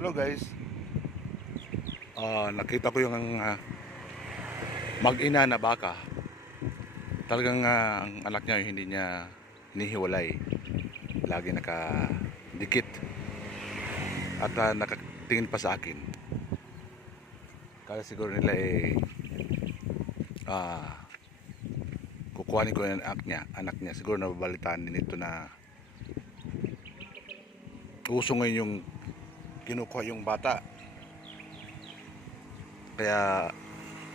Hello guys, nakita ko yung mag-ina na baka. Talagang ang anak niya hindi niya hinihiwalay. Lagi nakadikit at nakatingin pa sa akin. Kaya siguro nila kukuhanin ko yung anak niya. Siguro nababalitaan din ito na uso ngayon yung kinukuha yung bata. Kaya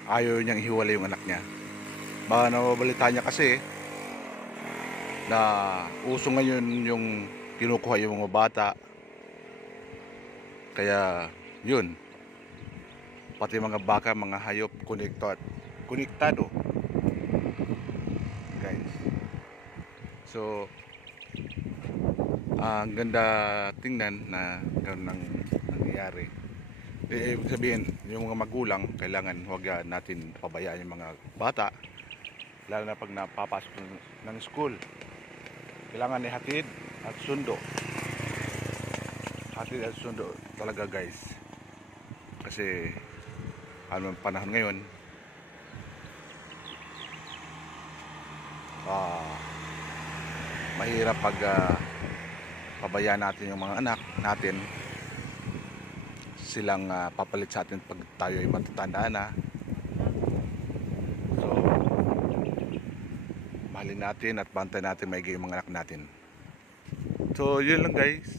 ayaw niyang hiwalay yung anak niya. Baka nababalitaan niya kasi na uso ngayon yung kinukuha yung mga bata. Kaya yun, pati mga baka, mga hayop konektado guys. So ang ganda tingnan na ganun ang nangyayari. Ibig sabihin, yung mga magulang kailangan huwag natin pabayaan yung mga bata, lalo na pag napapasok ng school. Kailangan hatid at sundo. Hatid at sundo talaga guys. Kasi ano ang panahon ngayon, mahirap pag pabayaan natin yung mga anak natin. Silang papalit sa atin pag tayo ay matatanda na. So mahalin natin at bantay natin maigi yung mga anak natin. So yun lang guys.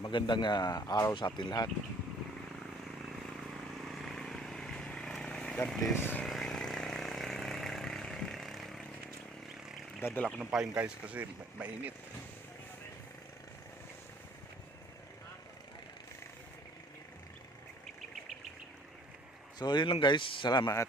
Magandang araw sa atin lahat. God bless. Dadala ko ng payong guys kasi mainit. So yun lang guys. Salamat.